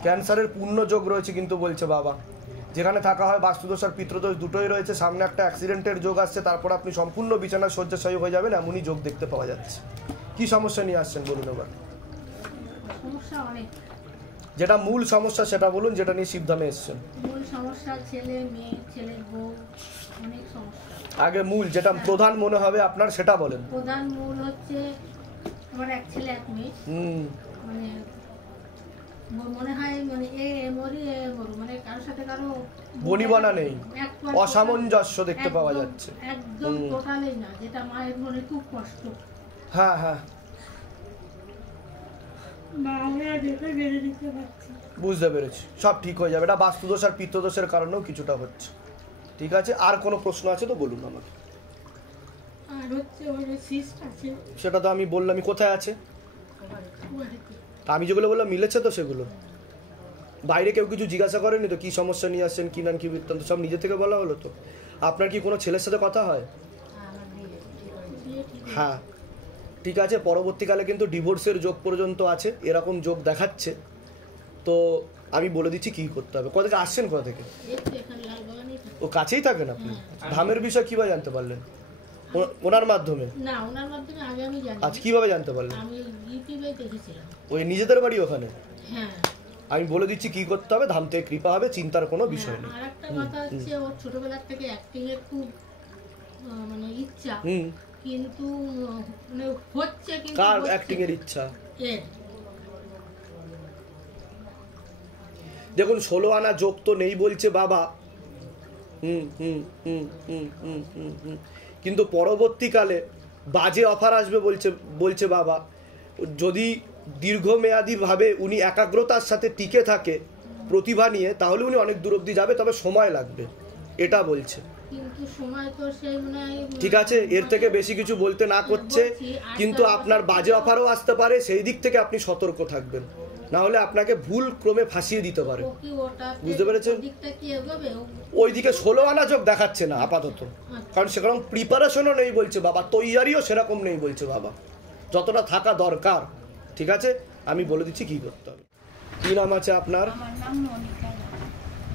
ক্যান্সারের পূর্ণ যোগ রয়েছে কিন্তু বলছে বাবা। যেখানে থাকা হয় বাস্তুদোষ আর পিতৃদোষ দুটোই রয়েছে, সামনে একটা অ্যাক্সিডেন্টের যোগ আসছে, তারপর আপনি সম্পূর্ণ বিছানায় শয্যাশায়ী হয়ে যাবেন, এমনই যোগ দেখতে পাওয়া যাচ্ছে। কি সমস্যা নিয়ে আসছেন বলুন এবার? সমস্যা অনেক। যেটা মূল সমস্যা সেটা বলুন, যেটা নিয়ে শিবধামে এসছেন। মূল সমস্যা ছেলে মেয়ে, ছেলের বউ, অনেক সমস্যা। আগে মূল যেটা প্রধান মনে হবে আপনার সেটা বলেন। প্রধান মূল হচ্ছে আমার এক ছেলে এক মেয়ে, মানে মনে হয় মানে এ মরি এ মরু, মানে কারোর সাথে কারো বনিবনা নেই, অসামঞ্জস্য দেখতে পাওয়া যাচ্ছে একদম টোটালি না, যেটা মায়ের মনে খুব কষ্ট। হ্যাঁ হ্যাঁ, বুঝতে পেরেছি, সব ঠিক হয়ে যাবে। এটা বাস্তুদোষ আর পিত্তদোষের কারণেও কিছুটা হচ্ছে। ঠিক আছে, আর কোনো প্রশ্ন আছে তো বলুন আমাকে। আর হচ্ছে ওই সিস্ট আছে, সেটা তো আমি বললামই, কোথায় আছে? আমি যেগুলো বললাম মিলেছে তো সেগুলো? বাইরে কেউ কিছু জিজ্ঞাসা করেনি তো কি সমস্যা নিয়ে আসছেন, কি নাম, কি বৃত্তান্ত, সব নিজে থেকে বলা হলো তো? আপনার কি কোনো ছেলের সাথে কথা হয়? হ্যাঁ, ঠিক আছে। পরবর্তীকালে কিন্তু ডিভোর্সের যোগ পর্যন্ত আছে, এরকম যোগ দেখাচ্ছে। তো আমি বলে দিচ্ছি কি করতে হবে। কোথা থেকে আসছেন? কোথা থেকে? ও কাছেই থাকেন আপনি? ধামের বিষয় কিভাবে জানতে পারলেন? ওনার মাধ্যমে? না, ওনার মাধ্যমে আগে আমি জানি। আজ কিভাবে জানতে পারলেন? আমি ইউটিউবে দেখেছিলাম। ওই নিজেদের বাড়ি ওখানে? হ্যাঁ। আমি বলে দিচ্ছি কি করতে হবে, ধাম থেকে কৃপা হবে, চিন্তার কোনো বিষয় নেই। আর একটা কথা হচ্ছে, ওর ছোটবেলা থেকে অ্যাক্টিং এর খুব মানে ইচ্ছা, কিন্তু মানে হচ্ছে, কিন্তু কার অ্যাক্টিং এর ইচ্ছা? দেখুন 16 আনা যোগ তো নেই বলছে বাবা, কিন্তু পরবর্তীকালে বাজে অফার আসবে বলছে বাবা। যদি দীর্ঘমেয়াদী ভাবে উনি একাগ্রতার সাথে টিকে থাকে প্রতিভা নিয়ে, তাহলে উনি অনেক দূর অব্দি যাবে, তবে সময় লাগবে, এটা বলছে। কিন্তু সময় তো সেই মানে ঠিক আছে, এর থেকে বেশি কিছু বলতে না করছে, কিন্তু আপনার বাজে অফারও আসতে পারে, সেই দিক থেকে আপনি সতর্ক থাকবেন, না হলে আপনাকে ভুল ক্রমে ফাঁসিয়ে দিতে পারে। বুঝতে পেরেছেন? ওইদিকে 16 আনা যোগ দেখাচ্ছে না আপাতত, কারণ সেরকম প্রিপারেশনও নেই বলছে বাবা, তৈয়ারিও সেরকম নেই বলছে বাবা, যতটা থাকা দরকার। ঠিক আছে, আমি বলে দিচ্ছি কি করতে হবে। কি নাম আছে আপনার? আমার নাম মনিকা জানা।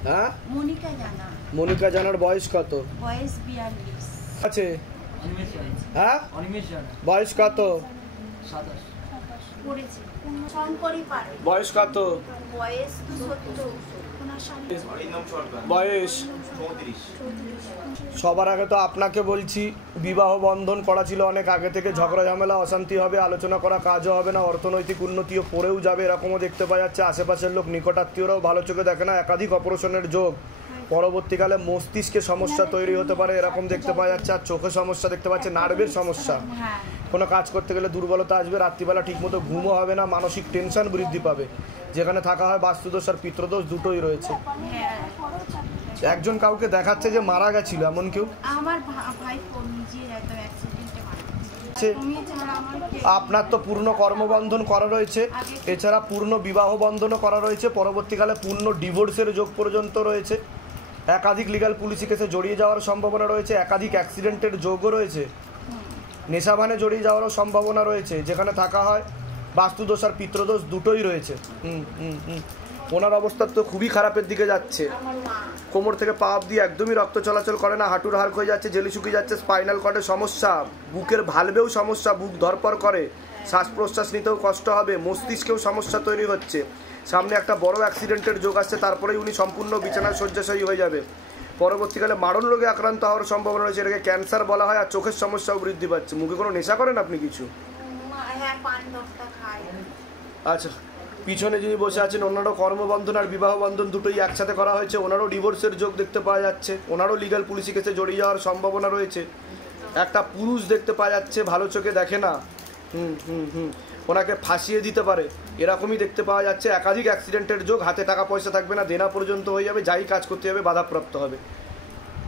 হ্যাঁ, মনিকা জানা। মনিকা জানার বয়স কত? বয়স 42 আছে। হ্যাঁ, বয়স কত? 27 পড়েছে। শঙ্করী পারে। বয়স কত? বয়স 70। বয়স 34। সবার আগে তো আপনাকে বলছি, বিবাহ বন্ধন করা ছিল অনেক আগে থেকে, ঝগড়া ঝামেলা অশান্তি হবে, আলোচনা করা কাজও হবে না, অর্থনৈতিক উন্নতিও পড়েও যাবে, এরকমও দেখতে পাওয়া যাচ্ছে। আশেপাশের লোক, নিকটাত্মীয়রাও ভালো চোখে দেখে না, একাধিক অপারেশনের যোগ, পরবর্তীকালে মস্তিষ্কে সমস্যা তৈরি হতে পারে এরকম দেখতে পাওয়া যাচ্ছে। আর চোখে সমস্যা দেখতে পাচ্ছে, নার্ভের সমস্যা, কোনো কাজ করতে গেলে দুর্বলতা আসবে, রাত্রিবেলা ঠিকমতো ঘুমও হবে না, মানসিক টেনশন বৃদ্ধি পাবে। যেখানে থাকা হয় বাস্তুদোষ আর পিতৃদোষ দুটোই রয়েছে। একজন কাউকে দেখাচ্ছে যে মারা গেছিল, এমন কেউ? আমার ভাই নিজে একদম অ্যাক্সিডেন্টে মারা গেছে। আপনার তো পূর্ণ কর্মবন্ধন করা রয়েছে, এছাড়া পূর্ণ বিবাহ বন্ধনও করা রয়েছে, পরবর্তীকালে পূর্ণ ডিভোর্সের যোগ পর্যন্ত রয়েছে, একাধিক লিগ্যাল পুলিশি কেসে জড়িয়ে যাওয়ার সম্ভাবনা রয়েছে, একাধিক অ্যাক্সিডেন্টের যোগও রয়েছে, নেশাভানে জড়িয়ে যাওয়ারও সম্ভাবনা রয়েছে। যেখানে থাকা হয় বাস্তুদোষ আর পিতৃদোষ দুটোই রয়েছে। ওনার অবস্থা তো খুবই খারাপের দিকে যাচ্ছে, কোমর থেকে পা অবধি একদমই রক্ত চলাচল করে না, হাঁটুর হাড় হয়ে যাচ্ছে, জেলি শুকিয়ে যাচ্ছে, স্পাইনাল কর্ডের সমস্যা, বুকের ভালভেও সমস্যা, বুক ধরপড় করে, শ্বাস প্রশ্বাস নিতেও কষ্ট হবে, মস্তিষ্কেও সমস্যা তৈরি হচ্ছে, সামনে একটা বড় অ্যাক্সিডেন্টের যোগ আসছে, তারপরেই উনি সম্পূর্ণ বিছানায় শয্যাশায়ী হয়ে যাবে, পরবর্তীকালে মারণ রোগে আক্রান্ত হওয়ার সম্ভাবনা রয়েছে, এটাকে ক্যান্সার বলা হয়। আর চোখের সমস্যাও বৃদ্ধি পাচ্ছে। মুখে কোনো নেশা করেন আপনি কিছু? আচ্ছা, পিছনে যিনি বসে আছেন ওনারও কর্মবন্ধন আর বিবাহ বন্ধন দুটোই একসাথে করা হয়েছে, ওনারও ডিভোর্সের যোগ দেখতে পাওয়া যাচ্ছে, ওনারও লিগ্যাল পুলিশি কেসে জড়িয়ে যাওয়ার সম্ভাবনা রয়েছে। একটা পুরুষ দেখতে পাওয়া যাচ্ছে, ভালো চোখে দেখে না, ওনাকে ফাঁসিয়ে দিতে পারে এরকমই দেখতে পাওয়া যাচ্ছে। একাধিক অ্যাক্সিডেন্টের যোগ, হাতে টাকা পয়সা থাকবে না, দেনা পর্যন্ত হয়ে যাবে, যাই কাজ করতে যাবে বাধাপ্রাপ্ত হবে।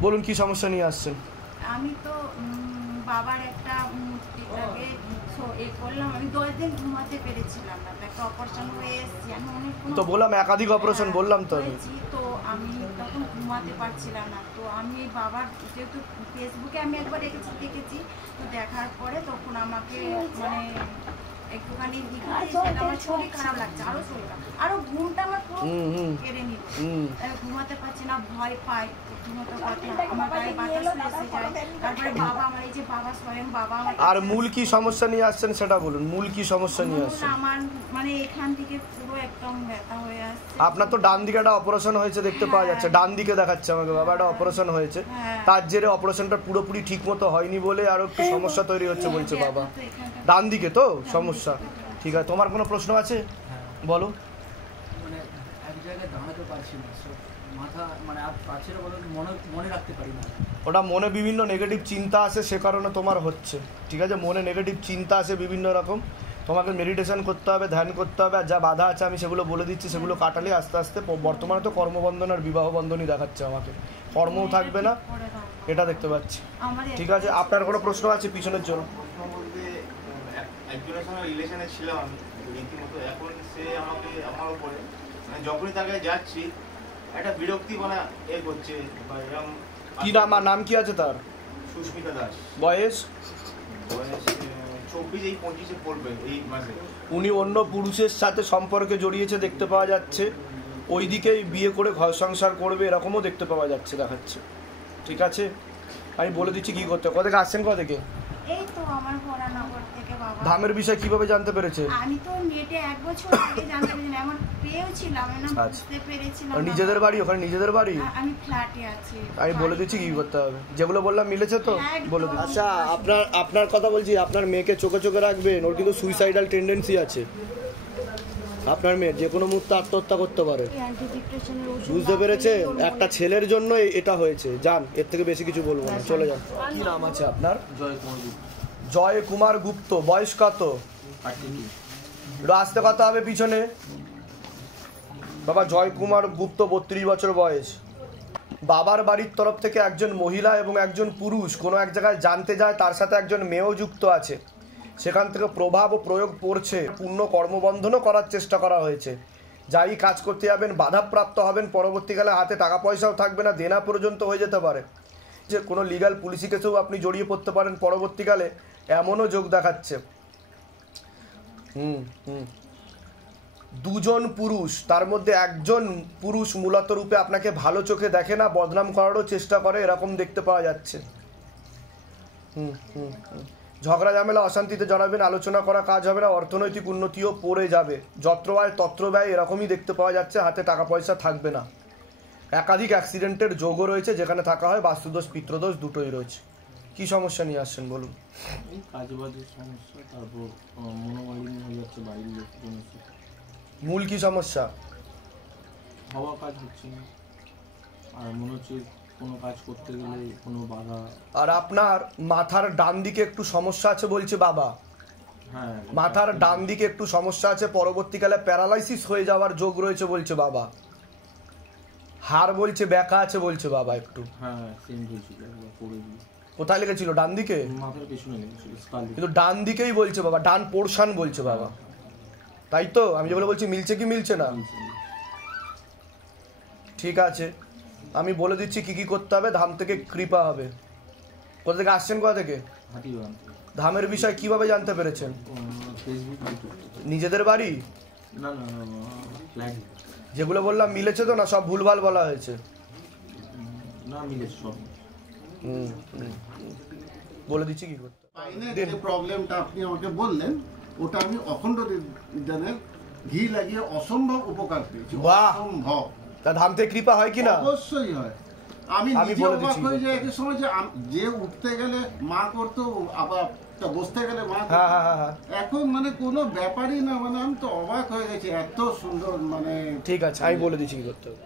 বলুন কি সমস্যা নিয়ে আসছেন? আমি তো বাবার একটা মূর্তিটাকে করলাম, আমি 10 দিন ঘুমাতে পেরেছিলাম না, একটা অপারেশন হয়ে এসেছি, আমি অনেক তো বললাম একাধিক অপারেশন বললাম তো আমি তখন ঘুমাতে পারছিলাম না। তো আমি বাবার যেহেতু ফেসবুকে আমি একবার দেখেছি, তো দেখার পরে তখন আমাকে মানে একটুখানি আমার শরীর খারাপ লাগছে, আরো ঘুমটা আমার পুরো কেড়ে নিল, ঘুমাতে পারছি না, ভয় পাই, আমার গায়ে বাতাস এসে যায়। তারপরে বাবা, আমার এই যে বাবা স্বয়ং বাবা, আর মূল কি সমস্যা নিয়ে আসছেন সেটা বলুন, মূল কি সমস্যা নিয়ে আসছেন? আমার মানে এখান থেকে পুরো একদম ব্যথা হয়ে আসছে। আপনার তো ডান দিকে একটা অপারেশন হয়েছে দেখতে পাওয়া যাচ্ছে, ডান দিকে দেখাচ্ছে আমাকে বাবা, একটা অপারেশন হয়েছে, তার জেরে অপারেশনটা পুরোপুরি ঠিক মতো হয়নি বলে আরো একটু সমস্যা তৈরি হচ্ছে বলছে বাবা। ডান দিকে তো সমস্যা। ঠিক আছে, তোমার কোনো প্রশ্ন আছে? বলো। মানে এক জায়গায় দাঁড়াতে পারছি না, মাথা মানে আর পারছি না, মনে রাখতে পারি না। ওটা মনে বিভিন্ন নেগেটিভ চিন্তা আসে, সে কারণে তোমার হচ্ছে। ঠিক আছে, মনে নেগেটিভ চিন্তা আসে বিভিন্ন রকম, তোমাকে মেডিটেশন করতে হবে, ধ্যান করতে হবে, আর যা বাধা আছে আমি সেগুলো বলে দিচ্ছি, সেগুলো কাটালে আস্তে আস্তে। বর্তমানে তো কর্মবন্ধন আর বিবাহ বন্ধনই দেখাচ্ছে আমাকে, কর্মও থাকবে না, এটা দেখতে পাচ্ছি। ঠিক আছে, আপনার কোনো প্রশ্ন আছে পিছনের জন্য? একজনের সঙ্গে রিলেশনে ছিলাম আমি রীতিমতো, এখন সে আমাকে আমার উপরে মানে যখনই তাকে যাচ্ছি একটা বিরক্তি মানে করছে বা এরকম। কি নাম কি আছে তার? সুস্মিতা দাস। বয়স? বয়স 24, এই 25-এ পড়বে এই মাসে। উনি অন্য পুরুষের সাথে সম্পর্কে জড়িয়েছে দেখতে পাওয়া যাচ্ছে, ওই দিকেই বিয়ে করে ঘর সংসার করবে এরকমও দেখতে পাওয়া যাচ্ছে, দেখাচ্ছে। ঠিক আছে, আমি বলে দিচ্ছি কি করতে হবে। কোথা থেকে আসছেন, কোথা থেকে? এই তো আমার ভরানগর থেকে বাবা। ধামের বিষয় কিভাবে জানতে পেরেছে? আমি তো নেটে 1 বছর আগে জানতে পেরেছি, এমন পেয়েছিলাম না, বুঝতে পেরেছিলাম। নিজেদের বাড়ি ওখানে, নিজেদের বাড়ি? আমি ফ্ল্যাটে আছি। আমি বলে দিচ্ছি কি করতে হবে, যেগুলো বললাম মিলেছে তো বলে দিচ্ছি। আচ্ছা আপনার কথা বলছি, আপনার মেয়েকে চোখে চোখে রাখবেন, ওর কিন্তু সুইসাইডাল টেন্ডেন্সি আছে। আপনার মেয়ে যে কোনো মুহূর্তে আত্মহত্যা করতে পারে, বুঝতে পেরেছেন? একটা ছেলের জন্য এটা হয়েছে। যান, এর থেকে বেশি কিছু বলবো না, চলে যান। কি নাম আছে আপনার? জয় কুমার গুপ্ত। বয়স কত? একটু আসতে কথা হবে পিছনে। বাবা জয় কুমার গুপ্ত, 32 বছর বয়স। বাবার বাড়ির তরফ থেকে একজন মহিলা এবং একজন পুরুষ কোনো এক জায়গায় জানতে যায়, তার সাথে একজন মেয়েও যুক্ত আছে। সেখান থেকে প্রভাব ও প্রয়োগ পড়ছে, পূর্ণ কর্মবন্ধনও করার চেষ্টা করা হয়েছে। যাই কাজ করতে যাবেন বাধাপ্রাপ্ত হবেন, পরবর্তীকালে হাতে টাকা পয়সাও থাকবে না, দেনা পর্যন্ত হয়ে যেতে পারে। যে কোনো লিগ্যাল পুলিশি কেসেও আপনি জড়িয়ে পড়তে পারেন পরবর্তীকালে, এমনও যোগ দেখাচ্ছে। দুজন পুরুষ, তার মধ্যে একজন পুরুষ মূলত রূপে আপনাকে ভালো চোখে দেখে না, বদনাম করারও চেষ্টা করে, এরকম দেখতে পাওয়া যাচ্ছে। ঝগড়া ঝামেলা অশান্তিতে জড়াবেন, আলোচনা করা কাজ হবে না, অর্থনৈতিক উন্নতিও পড়ে যাবে। যত্র আয় তত্র ব্যয়, এরকমই দেখতে পাওয়া যাচ্ছে। হাতে টাকা পয়সা থাকবে না। একাধিক অ্যাক্সিডেন্টের যোগও রয়েছে, যেখানে থাকা হয় বাস্তুদোষ পিতৃদোষ দুটোই রয়েছে। কি সমস্যা নিয়ে আসছেন বলুন? কাজে বাজে সমস্যা, তারপর মনোমালিন্য হয়ে যাচ্ছে বাড়ির লোকজনের সাথে। মূল কি সমস্যা? হওয়া কাজ হচ্ছে না, আর মনে হচ্ছে কোনো কাজ করতে গেলে কোনো বাধা। আর আপনার মাথার ডান দিকে একটু সমস্যা আছে বলছে বাবা। হ্যাঁ, মাথার ডান দিকে একটু সমস্যা আছে, পরবর্তীকালে প্যারালাইসিস হয়ে যাওয়ার যোগ রয়েছে বলছে বাবা। হাড় বলছে ব্যাকা আছে বলছে বাবা একটু। হ্যাঁ, সেম বলছিল, পড়ে গিয়ে। কোথায় লেগেছিল? ডান দিকে? মাথার পেছনে লেগেছিল, স্কালে। কিন্তু ডান দিকেই বলছে বাবা, ডান পোর্শন বলছে বাবা, তাই তো? আমি যেগুলো বলছি মিলছে কি মিলছে না? ঠিক আছে, আমি বলে দিচ্ছি কি কি করতে হবে। ধাম থেকে কৃপা হবে। কোথা থেকে আসছেন, কোথা থেকে? ধামের বিষয় কিভাবে জানতে পেরেছেন? নিজেদের বাড়ি? না না, ফ্ল্যাট। যেগুলো বললাম মিলেছে তো না? সব ভুলভাল বলা হয়েছে? না, মিলেছে সব। বলে দিচ্ছি কি করতে। যে প্রবলেমটা আপনি আমাকে বললেন, ওটা আমি অখণ্ড নির্জনের ঘি লাগিয়ে অসম্ভব উপকার পেয়েছি। অসম্ভব। তা ধাম থেকে কৃপা হয় কি না? অবশ্যই হয়। আমি নিজে অবাক হয়ে যাই এক সময়, যে উঠতে গেলে মা করতো, আবার বসতে গেলে মা করতো। এখন মানে কোনো ব্যাপারই না, মানে আমি তো অবাক হয়ে গেছি, এত সুন্দর। মানে ঠিক আছে, আমি বলে দিচ্ছি কি করতে হবে।